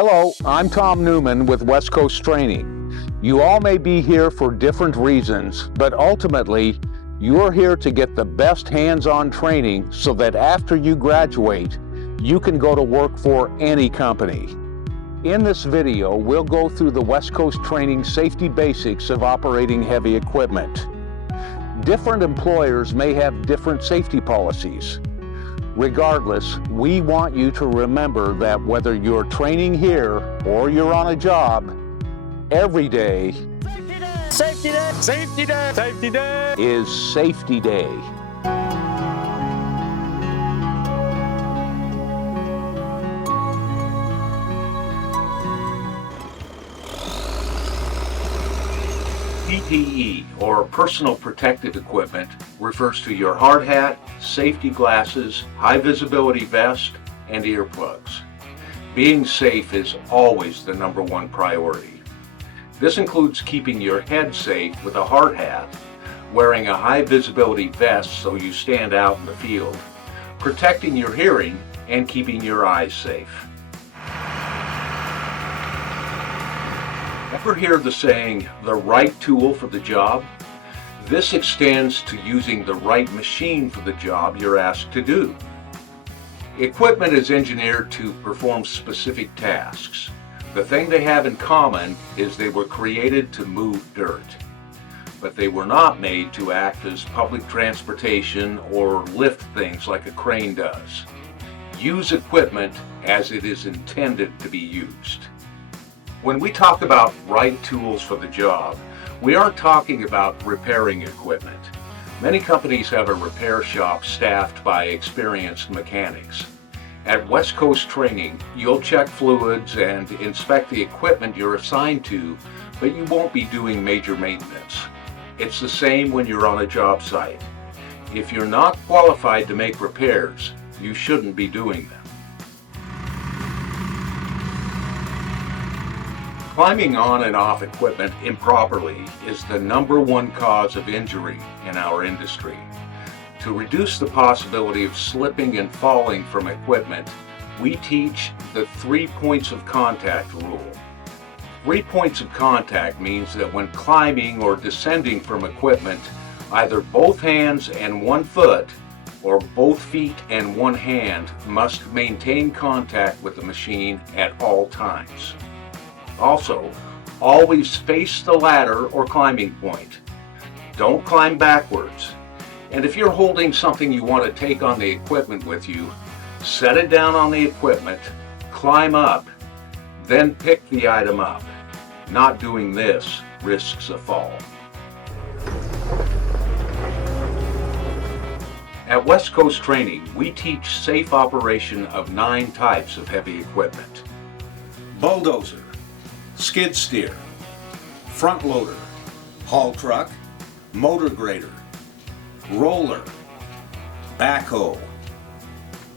Hello, I'm Tom Newman with West Coast Training. You all may be here for different reasons, but ultimately, you're here to get the best hands-on training so that after you graduate, you can go to work for any company. In this video, we'll go through the West Coast Training safety basics of operating heavy equipment. Different employers may have different safety policies. Regardless, we want you to remember that whether you're training here or you're on a job, every day Safety day! Safety day! Safety day! is safety day. PPE, or personal protective equipment, refers to your hard hat, safety glasses, high visibility vest, and earplugs. Being safe is always the number one priority. This includes keeping your head safe with a hard hat, wearing a high visibility vest so you stand out in the field, protecting your hearing, and keeping your eyes safe. Ever hear the saying, the right tool for the job? This extends to using the right machine for the job you're asked to do. Equipment is engineered to perform specific tasks. The thing they have in common is they were created to move dirt. But they were not made to act as public transportation or lift things like a crane does. Use equipment as it is intended to be used. When we talk about right tools for the job, we aren't talking about repairing equipment. Many companies have a repair shop staffed by experienced mechanics. At West Coast Training, you'll check fluids and inspect the equipment you're assigned to, but you won't be doing major maintenance. It's the same when you're on a job site. If you're not qualified to make repairs, you shouldn't be doing them. Climbing on and off equipment improperly is the number one cause of injury in our industry. To reduce the possibility of slipping and falling from equipment, we teach the 3 points of contact rule. 3 points of contact means that when climbing or descending from equipment, either both hands and one foot, or both feet and one hand must maintain contact with the machine at all times. Also, always face the ladder or climbing point. Don't climb backwards. And if you're holding something you want to take on the equipment with you, set it down on the equipment, climb up, then pick the item up. Not doing this risks a fall. At West Coast Training, we teach safe operation of 9 types of heavy equipment. Bulldozer, skid steer, front loader, haul truck, motor grader, roller, backhoe,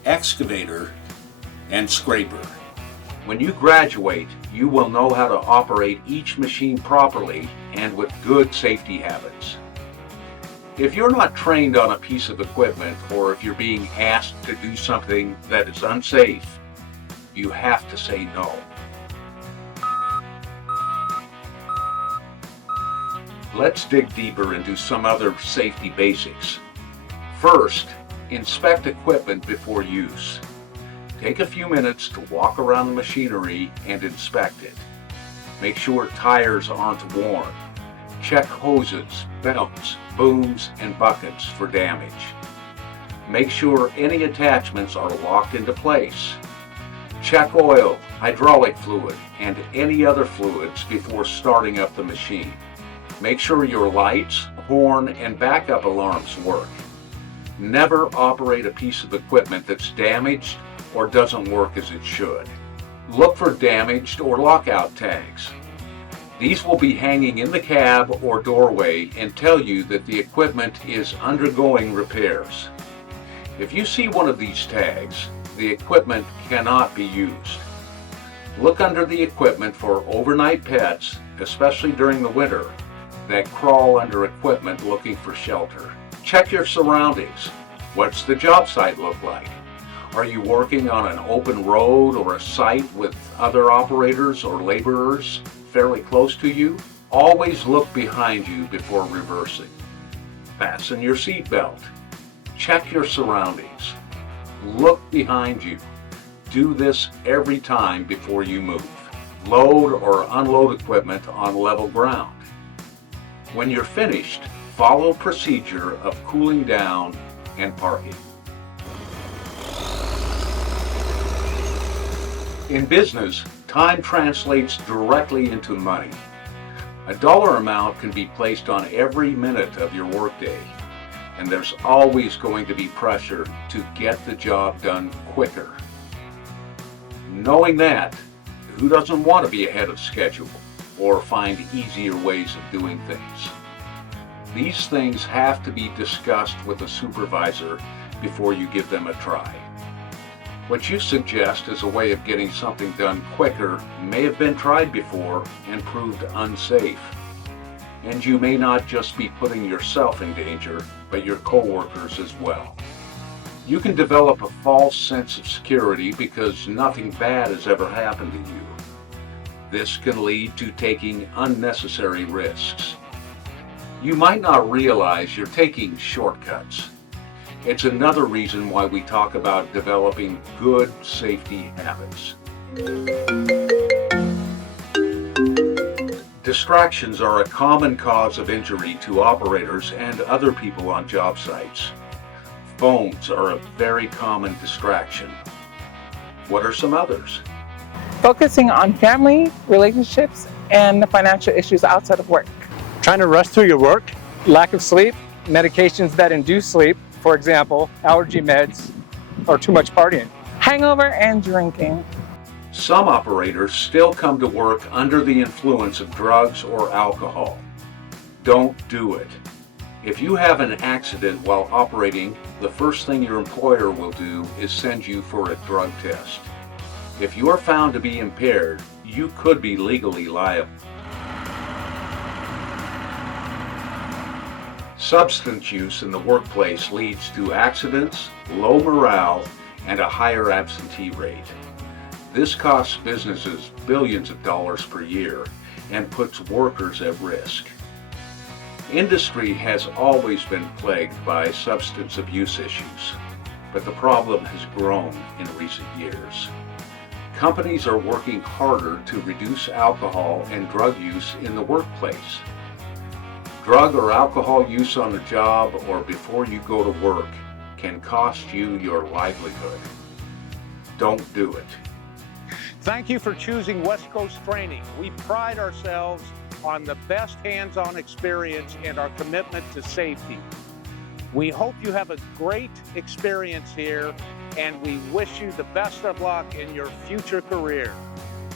excavator, and scraper. When you graduate, you will know how to operate each machine properly and with good safety habits. If you're not trained on a piece of equipment, or if you're being asked to do something that is unsafe, you have to say no. Let's dig deeper into some other safety basics. First, inspect equipment before use. Take a few minutes to walk around the machinery and inspect it. Make sure tires aren't worn. Check hoses, belts, booms, and buckets for damage. Make sure any attachments are locked into place. Check oil, hydraulic fluid, and any other fluids before starting up the machine. Make sure your lights, horn, and backup alarms work. Never operate a piece of equipment that's damaged or doesn't work as it should. Look for damaged or lockout tags. These will be hanging in the cab or doorway and tell you that the equipment is undergoing repairs. If you see one of these tags, the equipment cannot be used. Look under the equipment for overnight pets, especially during the winter, that crawl under equipment looking for shelter. Check your surroundings. What's the job site look like? Are you working on an open road or a site with other operators or laborers fairly close to you? Always look behind you before reversing. Fasten your seatbelt. Check your surroundings. Look behind you. Do this every time before you move. Load or unload equipment on level ground. When you're finished, follow procedure of cooling down and parking. In business, time translates directly into money. A dollar amount can be placed on every minute of your workday, and there's always going to be pressure to get the job done quicker. Knowing that, who doesn't want to be ahead of schedule or find easier ways of doing things? These things have to be discussed with a supervisor before you give them a try. What you suggest as a way of getting something done quicker may have been tried before and proved unsafe. And you may not just be putting yourself in danger, but your coworkers as well. You can develop a false sense of security because nothing bad has ever happened to you. This can lead to taking unnecessary risks. You might not realize you're taking shortcuts. It's another reason why we talk about developing good safety habits. Distractions are a common cause of injury to operators and other people on job sites. Phones are a very common distraction. What are some others? Focusing on family, relationships, and the financial issues outside of work. Trying to rush through your work, lack of sleep, medications that induce sleep, for example, allergy meds, or too much partying. Hangover and drinking. Some operators still come to work under the influence of drugs or alcohol. Don't do it. If you have an accident while operating, the first thing your employer will do is send you for a drug test. If you are found to be impaired, you could be legally liable. Substance use in the workplace leads to accidents, low morale, and a higher absentee rate. This costs businesses billions of dollars per year and puts workers at risk. Industry has always been plagued by substance abuse issues, but the problem has grown in recent years. Companies are working harder to reduce alcohol and drug use in the workplace. Drug or alcohol use on the job or before you go to work can cost you your livelihood. Don't do it. Thank you for choosing West Coast Training. We pride ourselves on the best hands-on experience and our commitment to safety. We hope you have a great experience here, and we wish you the best of luck in your future career.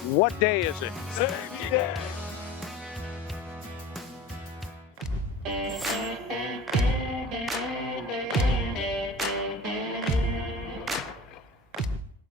What day is it? Safety Day!